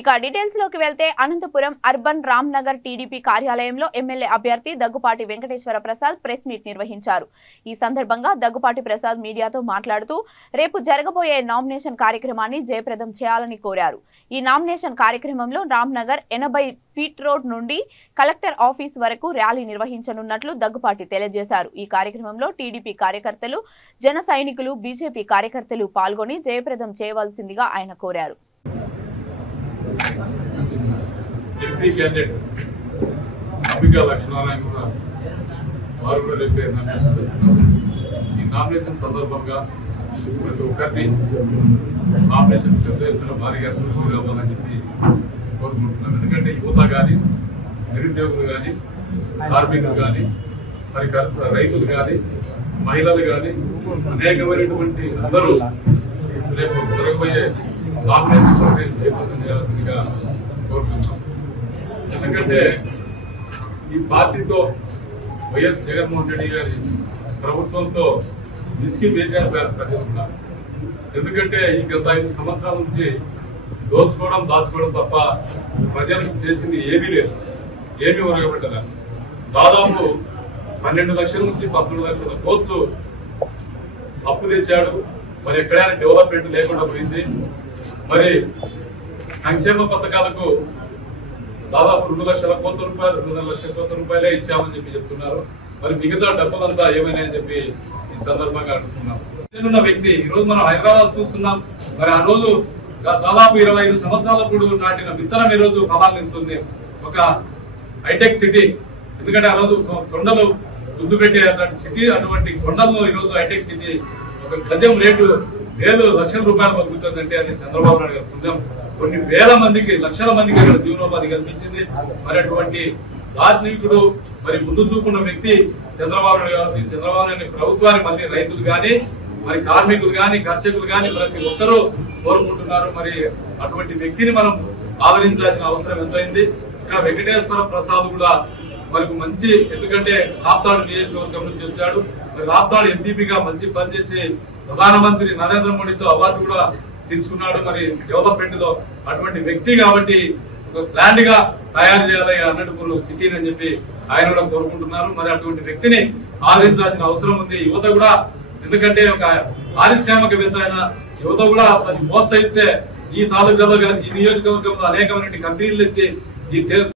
ఇక డీటెయిల్స్ లోకి వెళ్తే అనంతపురం అర్బన్ రామ్నగర్ టీడీపీ కార్యాలయంలో ఎమ్మెల్యే అభ్యర్థి దగ్గుపాటి వెంకటేశ్వర ప్రసాద్ ప్రెస్ మీట్ నిర్వహించారు. ఈ సందర్భంగా దగ్గుపాటి ప్రసాద్ మీడియాతో మాట్లాడుతూ రేపు జరగబోయే నామినేషన్ కార్యక్రమాన్ని జయప్రదం చేయాలని కోరారు. ఈ నామినేషన్ కార్యక్రమంలో రామ్నగర్ 80 ఫీట్ రోడ్ నుండి కలెక్టర్ ఆఫీస్ వరకు ర్యాలీ నిర్వహించనున్నట్లు దగ్గుపాటి తెలియజేశారు. ఈ కార్యక్రమంలో టీడీపీ కార్యకర్తలు, జన సైనికులు, బీజేపీ కార్యకర్తలు పాల్గొని జయప్రదం చేయవలసిందిగా ఆయన కోరారు. ఎంపీ క్యాండిడేట్ అంబికా లక్ష్మీనారాయణ కూడా వారు కూడా రేపే ఈ నామినేషన్ సందర్భంగా ప్రతి ఒక్కరిని నామినేషన్ పెద్ద ఎత్తున భారీగా రావాలని చెప్పి కోరుకుంటున్నాం. ఎందుకంటే యువత కానీ, నిరుద్యోగులు కానీ, కార్మికులు కానీ, మరి రైతులు కానీ, మహిళలు కానీ అనేకమైనటువంటి అందరూ రేపు జరగబోయే నామినేషన్ జయప్రదం చేయాల్సిందిగా కోరుతున్నాం. ఎందుకంటే ఈ పార్టీతో వైఎస్ జగన్మోహన్ రెడ్డి గారి ప్రభుత్వంతో విసిగి వేసారు ప్రజలు ఉన్నారు. ఎందుకంటే ఈ గత 5 సంవత్సరాల నుంచి దోచుకోవడం, దాచుకోవడం తప్ప ప్రజలకు చేసింది ఏమీ లేదు, ఏమీ ఒరగబెట్టలేదు. దాదాపు 12 లక్షల నుంచి 13 లక్షల కోట్లు అప్పు తెచ్చాడు. మరి ఎక్కడైనా డెవలప్మెంట్ లేకుండా పోయింది. మరి సంక్షేమ పథకాలకు దాదాపు 2 లక్షల కోట్ల రూపాయలు, 2.5 లక్షల కోట్ల రూపాయలే ఇచ్చామని చెప్పి చెప్తున్నారు. మరి మిగతా డబ్బులంతా ఏమైనా చెప్పి ఈ సందర్భంగా అడుగుతున్నాం. ఉన్న వ్యక్తి ఈ రోజు మనం హైదరాబాద్ చూస్తున్నాం. మరి ఆ రోజు దాదాపు 25 సంవత్సరాలప్పుడు నాటిన విత్తనం ఈ రోజు ఫలాన్ని ఇస్తుంది. ఒక హైటెక్ సిటీ. ఎందుకంటే ఆ రోజు కొండలు గుర్తు పెట్టే సిటీ, అటువంటి కొండలను ఈ రోజు హైటెక్ సిటీ. ఒక గజం రేటు 1,000 లక్షల రూపాయలు పలుకుతుందంటే అది చంద్రబాబు నాయుడు గారు పుణ్యం. కొన్ని వేల మందికి, లక్షల మందికి అక్కడ జీవనోపాధి కల్పించింది. మరి అటువంటి దార్శనికుడు, మరి ముందు చూపున్న వ్యక్తి చంద్రబాబు నాయుడు గారు. చంద్రబాబు నాయుడు ప్రభుత్వాన్ని మళ్ళీ రైతులు కానీ, మరి కార్మికులు కానీ, కర్షకులు కానీ ప్రతి ఒక్కరూ కోరుకుంటున్నారు. మరి అటువంటి వ్యక్తిని మనం ఆదరించాల్సిన అవసరం ఎంతైంది. ఇక్కడ వెంకటేశ్వర ప్రసాద్ కూడా మనకు మంచి, ఎందుకంటే రాప్తాడు నియోజకవర్గం నుంచి వచ్చాడు. మరి రాప్తాడు ఎంపీపీగా మంచి పనిచేసి ప్రధానమంత్రి నరేంద్ర మోడీతో అవార్డు కూడా తీసుకున్నాడు. మరి డెవలప్మెంట్ లో అటువంటి వ్యక్తి కాబట్టి ఒక ప్లాంట్ గా తయారు చేయాలి అన్నట్టు సిటీని అని చెప్పి ఆయన కూడా కోరుకుంటున్నారు. మరి అటువంటి వ్యక్తిని ఆదరించాల్సిన అవసరం ఉంది. యువత కూడా, ఎందుకంటే ఒక పారిశ్రామికవేత్త అయిన యువత కూడా అది మోస్తయిస్తే ఈ తాలూకాలో, ఈ నియోజకవర్గంలో అనేకమైన కంపెనీలు తెచ్చి ఈ